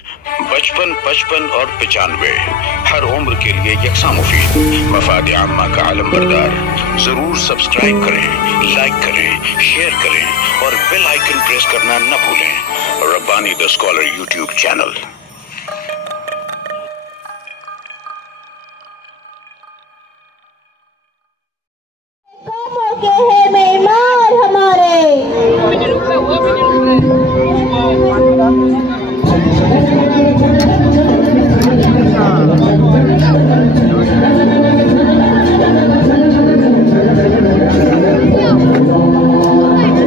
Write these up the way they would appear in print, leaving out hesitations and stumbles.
55, 55 और 95 हर उम्र के लिए यकसा मुफीद। मफाद आम्मा का आलम बरदार। जरूर सब्सक्राइब करें, लाइक करें, शेयर करें और बेल आइकन प्रेस करना न भूलें। Rabbani the scholar YouTube channel. के हैं मेहमान हमारे।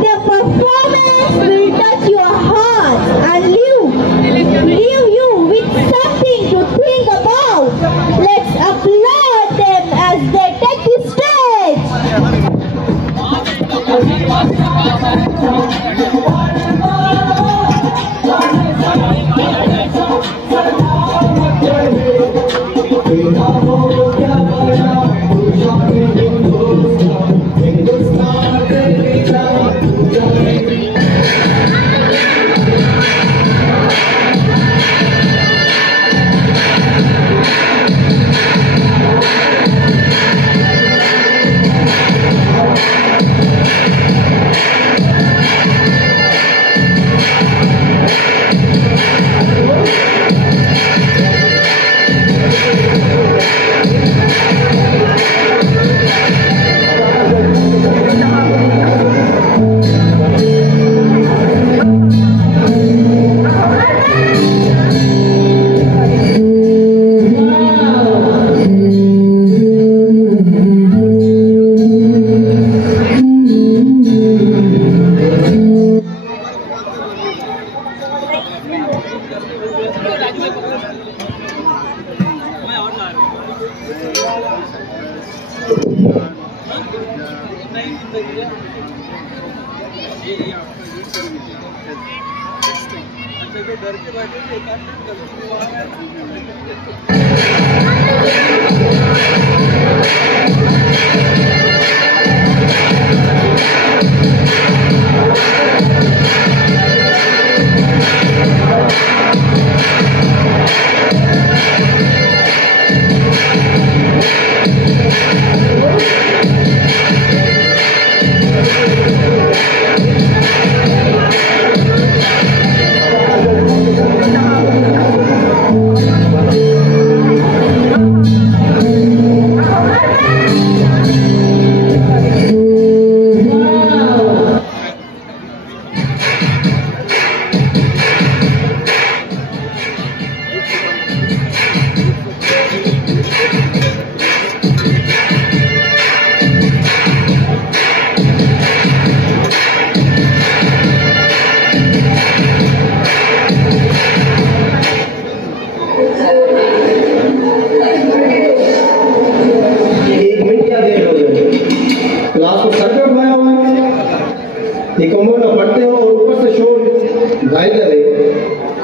The performance will touch your heart and leave you with something to think about. Let's applaud them as they take the stage.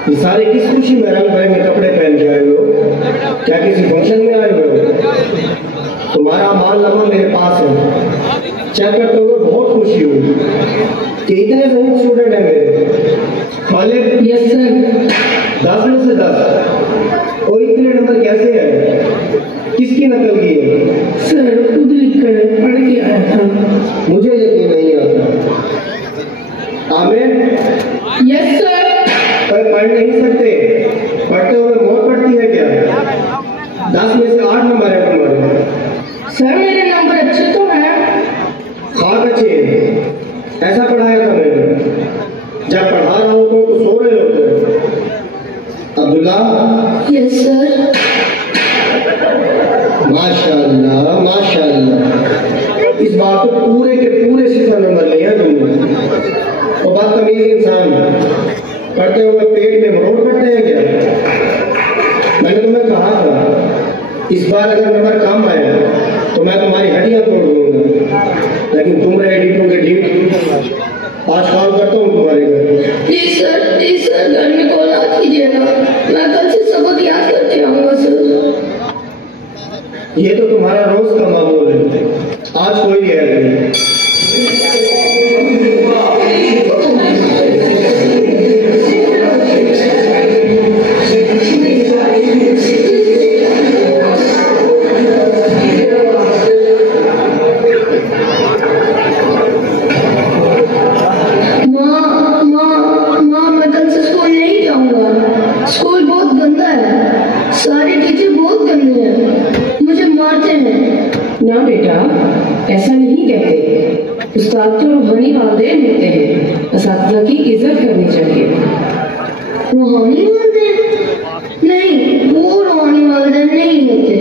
ये सारे किस खुशी में रंग बिरंगे कपड़े पहन के आए हो? क्या किसी फंक्शन में आए हो? तुम्हारा मालनामा मेरे पास है, चेक करते हुए बहुत खुशी हुई कि इतने सही स्टूडेंट है मेरे कॉलेज। Yes sir. 10 में से 10 और इतने नंबर कैसे है? किसकी नकल की है? सर खुद लिख कर पढ़ के आया था। मुझे यकीन नहीं आता। आमिर? Yes sir. पर पढ़ नहीं सकते, पढ़ते हुए मौत पड़ती है क्या? 10 में से 8 नंबर है तुम्हारे। सर मेरे नंबर अच्छे तो हैं। खाक अच्छे, ऐसा पढ़ाया था मैंने। जब पढ़ा रहा हूँ तो सो रहे होते। अब्दुल्ला? Yes sir. माशाअल्लाह माशाअल्लाह, इस बार तो पूरे के पूरे 0 नंबर लिए हैं तुमने। और बदतमीज इंसान, पढ़ते हुए पेट में मरोड़ पड़ते हैं क्या? मैंने तुम्हें कहा था इस बार अगर नंबर कम आए तो मैं तुम्हारी हड्डियां तोड़ दूंगा, लेकिन तुम रहे ढीठों के ढीठ। आज कॉल करता हूँ तुम्हारे घर। प्लीज सर घर में कॉल ना कीजिएगा, मैं कल से सबक याद करके आऊंगा सर। ये तो तुम्हारा रोज का मामूल है, आज कोई गैर नहीं। ना बेटा, ऐसा नहीं कहते। उस्ताद तो रूहानी वालिदैन होते हैं, असातिज़ा की इज्जत करनी चाहिए। रूहानी वालिदैन? नहीं, वो रूहानी वालिदैन नहीं होते।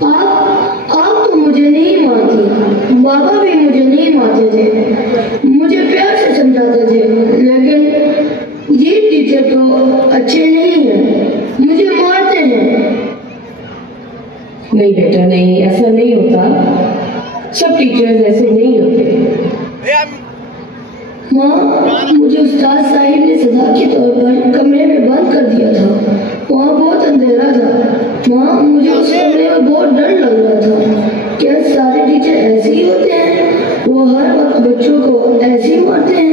आप तो मुझे नहीं मानती, बाबा भी मुझे नहीं मानते थे, मुझे प्यार से समझाते थे, लेकिन ये टीचर तो अच्छे नहीं हैं, मुझे मारते हैं। नहीं बेटा नहीं, ऐसा नहीं होता, सब टीचर्स ऐसे नहीं होते। माँ, मुझे उस्ताद साहिब ने सजा के तौर पर कमरे में बंद कर दिया था, वहाँ बहुत अंधेरा था। माँ, मुझे उस कमरे में बहुत डर लग रहा था। क्या सारे टीचर ऐसे ही होते हैं? वो हर वक्त बच्चों को ऐसे ही मारते हैं?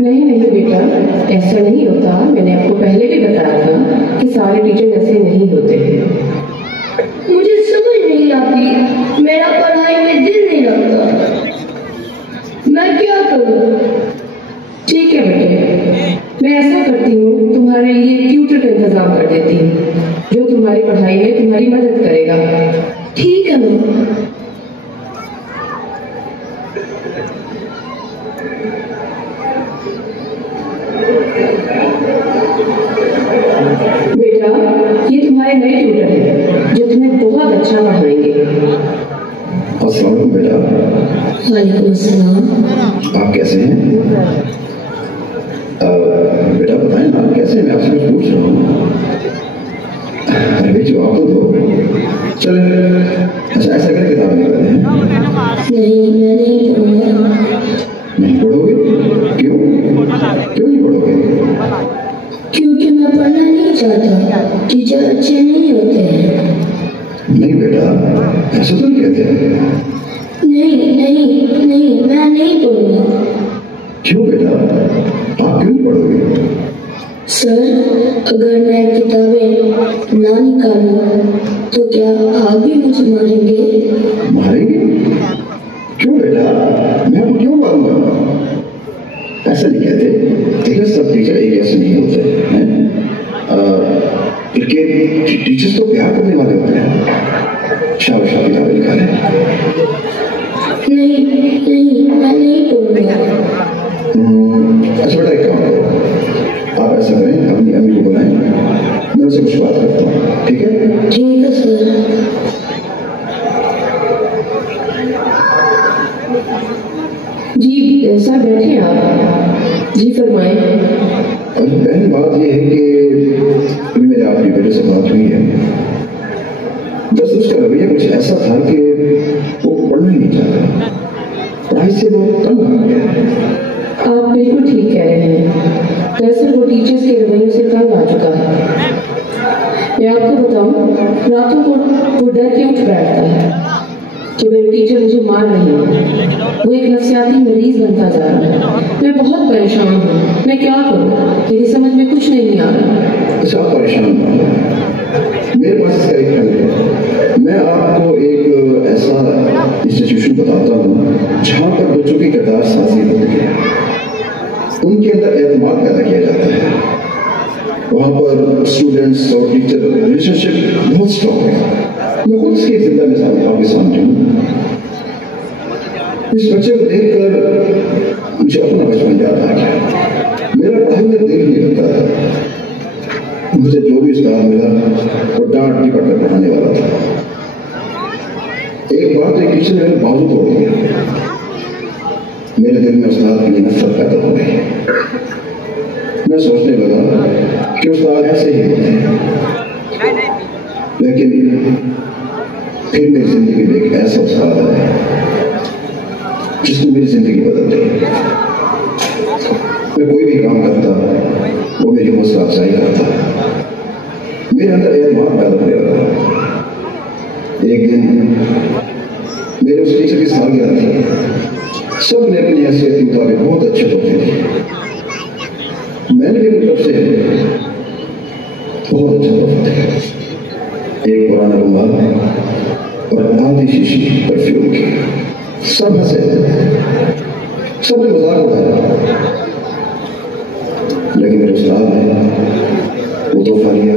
नहीं नहीं बेटा, ऐसा नहीं होता। मैंने आपको पहले भी बताया था कि सारे टीचर ऐसे नहीं होते हैं। मुझे समझ नहीं आती, मेरा पढ़ाई में दिल नहीं लगता, मैं क्या करूं? ठीक है बेटे, मैं ऐसा करती हूँ, तुम्हारे लिए ट्यूटर का इंतजाम कर देती हूँ, जो तुम्हारी पढ़ाई में तुम्हारी मदद करेगा। ठीक है माँ। बेटा, ये तुम्हारे नए ट्यूटर हैं, जो तुम्हें बहुत अच्छा पढ़ाएंगे। अस्सलाम वालेकुम बेटा। वालेकुम सलाम। आप कैसे हैं? बेटा बताएं ना, आप कैसे हैं? मैं आपसे कुछ पूछ रहा हूँ। अरे जवाब तो दो। चले, अच्छा ऐसा करें, किताब निकाल दें। नहीं, मैं नहीं पढ़ूंगा। नहीं पढ़ोगे? क्यों नहीं पढ़ोगे? क्योंकि मैं पढ़ना नहीं चाहता, टीचर अच्छे नहीं होते हैं। नहीं बेटा, ऐसा तो नहीं कहते। नहीं नहीं नहीं, मैं नहीं पढ़ूंगा। क्यों बेटा, आप क्यों नहीं पढ़ोगे? सर, अगर मैं किताबें ना निकालूं तो क्या आप भी मुझे मारेंगे? मारेंगे? क्यों बेटा, मैं आपको क्यों मारूंगा? ऐसा नहीं कहते। देखिए, सब टीचर एक ऐसे नहीं होते हैं, बल्कि टीचर्स तो प्यार करने वाले होते हैं। शाबाश, किताबें निकालें। नहीं नहीं, मैं नहीं पढ़ूंगा। अच्छा बेटा, एक काम करो, आप ऐसा करें, अपनी अम्मी को बुलाएं, मैं उनसे कुछ बात करता हूँ, ठीक है? ठीक है सर। जी सर, बैठे आप। जी फरमाएं। पहली बात यह है कि अभी मेरे आपके बेटे से बात हुई है। दरअसल उसका रवैया कुछ ऐसा था कि वो पढ़ना ही नहीं चाहता, पढ़ाई से वो तंग आ गया। आप बिल्कुल ठीक कह रहे हैं। दरअसल वो टीचर्स के रवैयों से तंग आ चुका है। मैं आपको बताऊं, रातों को वो डर के उठ बैठता है कि मेरे टीचर मुझे मार रहे हैं। वो एक नफसियाती मरीज बनता जा रहा है। मैं बहुत परेशान हूँ, मैं क्या करूँ? मेरी समझ में कुछ नहीं आ रहा। अच्छा, आप परेशान न हो, मेरे पास इसका एक हल है। मैं आपको एक ऐसा इंस्टीट्यूशन बताता हूँ जहाँ पर बच्चों की किरदार साजी होती है, उनके अंदर एतमाद पैदा किया जाता है। वहाँ पर स्टूडेंट्स और टीचर रिलेशनशिप बहुत स्ट्रॉन्ग है। मैं खुद इसकी जिंदा मिसाल आपके सामने हूँ। इस बच्चे को देखकर मुझे अपना बचपन याद आ गया। मेरा पढ़ाई में दिल नहीं लगता था। मुझे जो भी उस्ताद मिला वो डांट की पढ़कर पढ़ाने वाला था। एक बार तो एक टीचर ने मेरे बाजू तोड़ दिया। मेरे दिल में उस्ताद की नफरत पैदा हो गई। मैं सोचने लगा कि उस्ताद ऐसे ही होते हैं, लेकिन फिर मेरी जिंदगी में एक ऐसा उस्ताद आया जिसने मेरी जिंदगी बदल दी। मैं कोई भी काम करता, वो मेरी हौसला अफजाई करता, मेरे अंदर एतमाद पैदा होने लगा। एक दिन मेरे उस टीचर की सालगिरह थी। सब ने अपनी हैसियत के मुताबिक बहुत अच्छे तोहफे दिए। मैंने भी अपनी तरफ से बहुत अच्छा तोहफा दिया। एक पुराना रुमाल और आधी शीशी परफ्यूम की। सब हंसे, सबने मजाक उड़ाया, लेकिन मेरे उस्ताद ने वो तोहफा लिया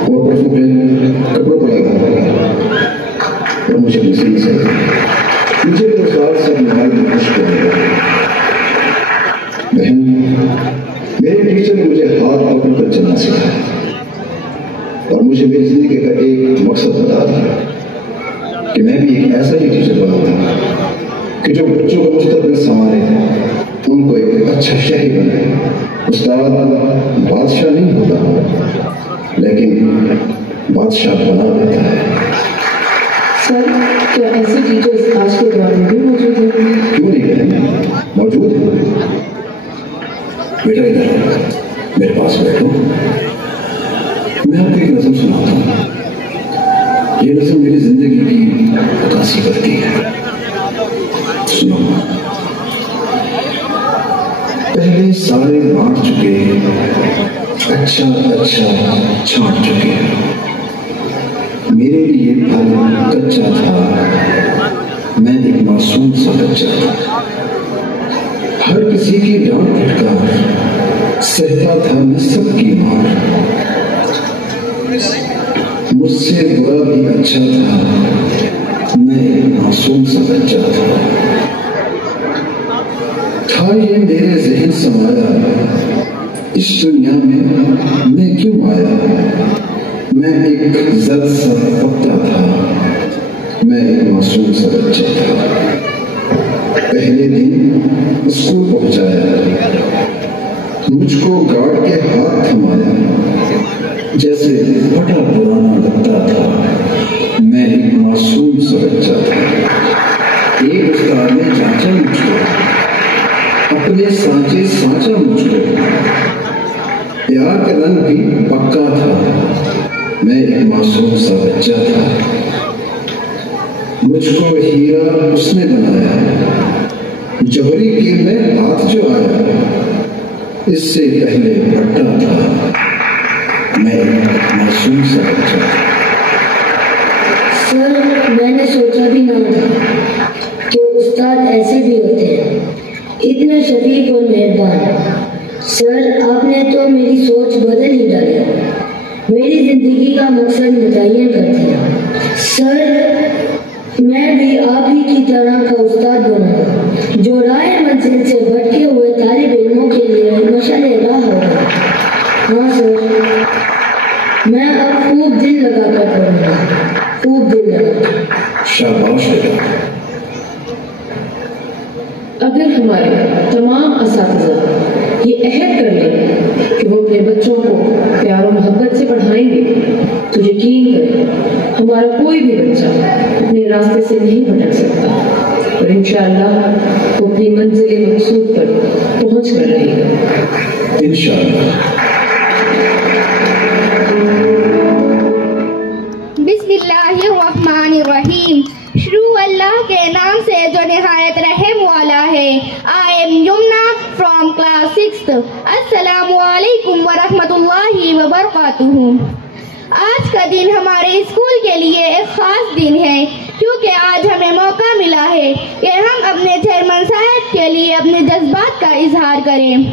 और परफ्यूम कपड़ों पर लगा और मुझे नसीब से मुझे तो साल से नहायत मुश्किल है। बहन, मेरे टीचर ने मुझे हाथ पकड़कर चलना सिखाया और मुझे मेरी जिंदगी का एक मकसद बता दिया कि मैं भी एक ऐसा ही टीचर बनूंगा कि जो बच्चों को मुस्तकबिल संभाले, उनको एक अच्छा शहरी बने। उस्ताद बादशाह नहीं होता, लेकिन बादशाह बना देता है। सर, क्या ऐसे टीचर्स आज के दौर में भी मौजूद हैं? क्यों नहीं करेंगे, मौजूद है। बेटा इधर मेरे पास बैठो, मैं आपको एक नज़म सुनाता हूँ। ये नज़म मेरी जिंदगी की अक्कासी करती है, सुनो। पहले सारे बांट चुके, अच्छा अच्छा छांट चुके। मेरे लिए फल कच्चा था, मैं एक मासूम सा बच्चा था। हर किसी की डांट फटकार सहता था मैं सबकी मार। मुझसे बुरा भी अच्छा था, मैं एक मासूम सा बच्चा था ये मेरे ज़हन समाया, इस दुनिया में मैं क्यों आया। मैं एक जद सा पत्ता था, मैं एक मासूम सा बच्चा था। पहले दिन स्कूल पहुंचाया, मुझको गार्ड के हाथ थमाया, जैसे फटा पुराना लगता था, मैं एक मासूम सा बच्चा था। एक उस्ताद ने जांचा मुझको, अपने सांचे सांचा मुझको। प्यार का रंग भी पक्का था, मैं एक मासूम सा बच्चा था। मुझको हीरा उसने बनाया, जौहरी कीर में हाथ जो आया, इससे पहले भट्टा था, मैं एक मासूम सा बच्चा था। सर, मैंने सोचा भी ना था कि उस्ताद ऐसे भी होते हैं, इतने शफीक और मेहरबान। सर, आपने तो मेरी सोच बदल ही डाली, मेरी जिंदगी का मकसद मुतय्यन कर दिया। सर, मैं भी आप ही की तरह का उस्ताद बनूंगा, जो राह मंजिल से भटके हुए तालिब इल्मों के लिए मशाल राह होगा। हाँ सर, मैं अब खूब दिल लगा कर पढ़ूंगा, खूब दिल लगा। शाबाश बेटा। अगर हमारे तमाम असातिज़ा ये अहद कर लें कि वो अपने बच्चों को प्यार और मोहब्बत से पढ़ाएंगे, तो यकीन करें हमारा कोई भी बच्चा अपने रास्ते से नहीं भटक सकता और इंशाअल्लाह वो अपनी मंजिल मकसूद पर पहुंच कर रहेगा। इंशाअल्लाह। बिस्मिल्लाहिर्रहमानिर्रहीम। शुरू अल्लाह के नाम से जो निहायत रहम वाला है। I am Yamuna from class 6th। अस्सलामु अलैकुम वरहमतुल्लाहि वबरकातुहू। आज का दिन हमारे स्कूल के लिए एक खास दिन है, क्योंकि आज हमें मौका मिला है कि हम अपने चेयरमैन साहब के लिए अपने जज्बात का इजहार करें।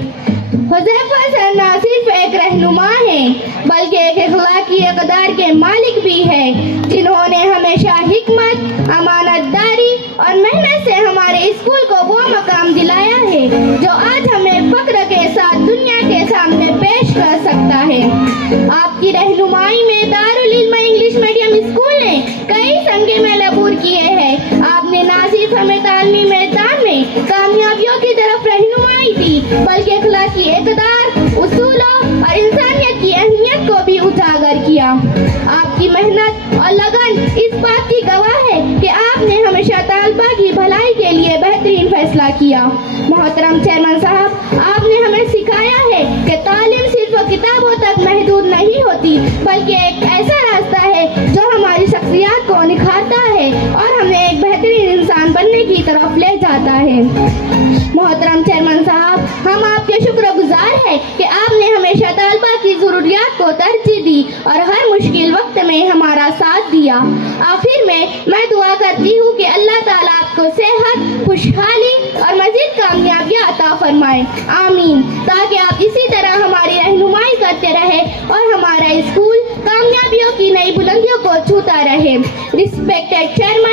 हुज़ैफा सर न सिर्फ एक रहनुमा है, बल्कि एक अखलाकी इक़दार के मालिक भी है, जिन्होंने हमेशा हिकमत, अमानतदारी और मेहनत से हमारे स्कूल को वो मकाम दिलाया है जो आज हमें फख्र के साथ दुनिया के सामने पेश कर सकता है। आपकी रहनुमाई में दारुल इल्म इंग्लिश मीडियम स्कूल ने कई संगे में लबूर किए हैं। आपने न सिर्फ हमें तालीमी मैदान में कामयाबियों की तरफ रहनुमाई दी, बल्कि अखलाकी इक़दार, उसूलों और इंसानियत की अहमियत को भी उजागर किया। आपकी मेहनत और लगन इस बात की गवाह है कि आपने हमेशा तालबा की भलाई के लिए बेहतरीन फैसला किया। मोहतरम चेयरमैन साहब, आपने हमें सिखाया है कि तालीम सिर्फ किताबों तक महदूद नहीं होती, बल्कि एक ऐसा रास्ता है जो हमारी शख्सियत को निखारता है और हमें एक बेहतरीन इंसान बनने की तरफ ले जाता है। मोहतरम चेयरमैन साहब, हम आपके शुक्रगुजार हैं कि आपने हमेशा तालबा की जरूरियात को तरजीह दी और हर मुश्किल वक्त में हमारा साथ दिया। आखिर में मैं दुआ करती हूँ कि अल्लाह ताला आपको सेहत, खुशहाली और मजीद कामयाबियाँ अता फरमाए। आमीन। ताकि आप इसी तरह हमारी रहनुमाई करते रहे और हमारा स्कूल कामयाबियों की नई बुलंदियों को छूता रहे। Respected chairman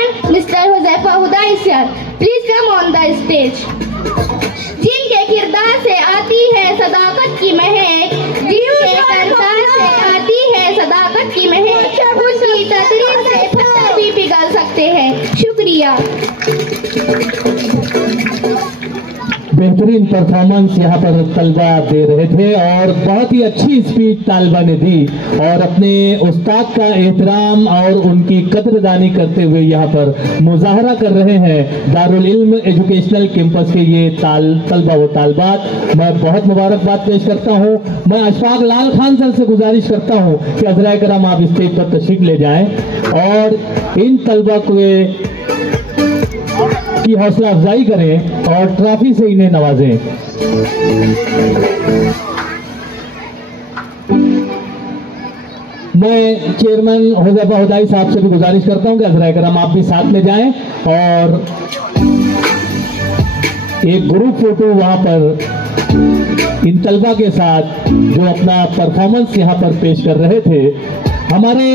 Huzaifa Hudai sir, please come on the stage. जिनके किरदार से आती है सदाकत की महक, जिनके किरदार से आती है सदाकत की महक, उनकी तकरीर से पत्थर भी पिघल सकते हैं। शुक्रिया। बेहतरीन परफॉर्मेंस यहाँ पर तलबा दे रहे थे और बहुत ही अच्छी स्पीच तालबा ने दी और अपने उस्ताद का एहतराम और उनकी कदरदानी करते हुए यहाँ पर मुजाहरा कर रहे हैं दारुल इल्म एजुकेशनल कैंपस के ये तलबा व तालबात। मैं बहुत मुबारकबाद पेश करता हूँ। मैं अशफाक लाल खान सर से गुजारिश करता हूँ कि हज़राए करम आप स्टेज पर तशरीफ ले जाएं और इन तलबा की हौसला अफजाई करें और ट्रॉफी से इन्हें नवाजें। मैं चेयरमैन हुज़ैफ़ा हुदाई साहब से भी गुजारिश करता हूं कि हज़राए करम आप भी साथ में जाएं और एक ग्रुप फोटो वहां पर इन तलबा के साथ जो अपना परफॉर्मेंस यहां पर पेश कर रहे थे। हमारे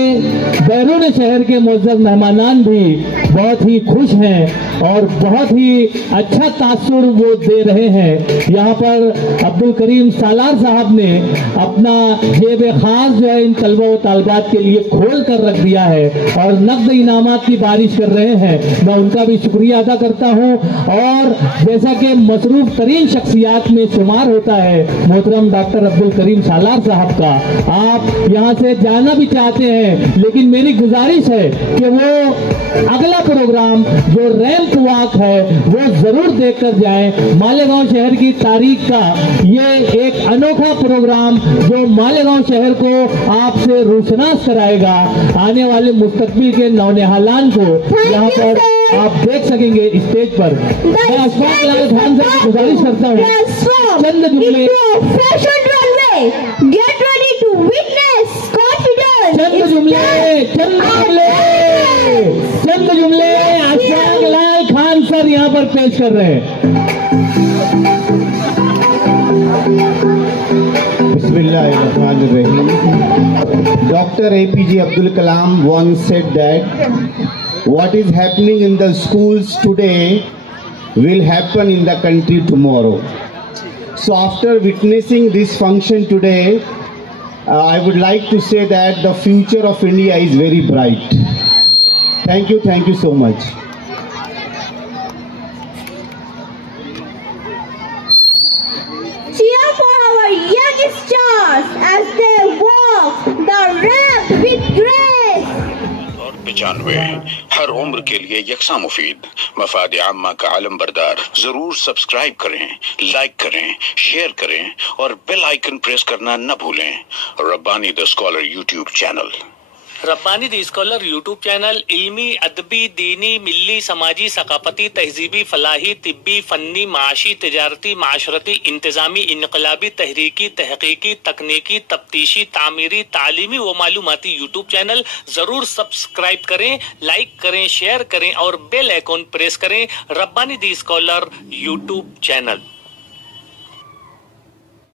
बैरून शहर के मुअज़्ज़ज़ मेहमानान भी बहुत ही खुश हैं और बहुत ही अच्छा तासुर वो दे रहे हैं। यहाँ पर अब्दुल करीम सालार साहब ने अपना जेब खास जो है इन तलबा व तालबात के लिए खोल कर रख दिया है और नकद इनामात की बारिश कर रहे हैं। मैं उनका भी शुक्रिया अदा करता हूँ और जैसा कि मसरूफ तरीन शख्सियात में शुमार होता है मोहतरम डॉक्टर अब्दुल करीम सालार साहब का, आप यहाँ से जाना भी चाहते हैं लेकिन मेरी गुजारिश है कि वो अगला प्रोग्राम जो रैंप वॉक है वो जरूर देखकर जाएं। मालेगांव शहर की तारीख का ये एक अनोखा प्रोग्राम जो मालेगांव शहर को आपसे रोशनास कराएगा। आने वाले मुस्तकबिल के नौनिहालान को यहाँ पर आप देख सकेंगे स्टेज पर। मैं अशफाक लाल खान से गुजारिश करता हूँ चंद जुमले चंद जुमले अशफाक लाल खान सर यहाँ पर पेश कर रहे हैं। बिस्मिल्लाहिर्रहमानिर्रहीम। Dr. APJ Abdul Kalam once said that what is happening in the schools today will happen in the country tomorrow. So after witnessing this function today, I would like to say that the future of India is very bright. Thank you so much. Cheer for our youngsters as they walk the ramp with grace. और 95 हर उम्र के लिए यकसा मुफीद मफाद आम्मा का आलम बरदार। जरूर subscribe करें, like करें, शेयर करें और बेल आइकन प्रेस करना न भूलें। Rabbani the scholar YouTube channel. Rabbani the scholar YouTube channel इल्मी, अदबी, दीनी, मिल्ली, समाजी, सकाफती, तहजीबी, फलाही, तिब्बी, फन्नी, माशी, तिजारती, माशरती, इंतजामी, इनकलाबी, तहरीकी, तहकीकी, तकनीकी, तफ्तीशी, तामीरी, तालीमी व मालूमाती यूट्यूब चैनल जरूर सब्सक्राइब करें, लाइक करें, शेयर करें और बेल आइकन प्रेस करें। Rabbani the scholar YouTube channel.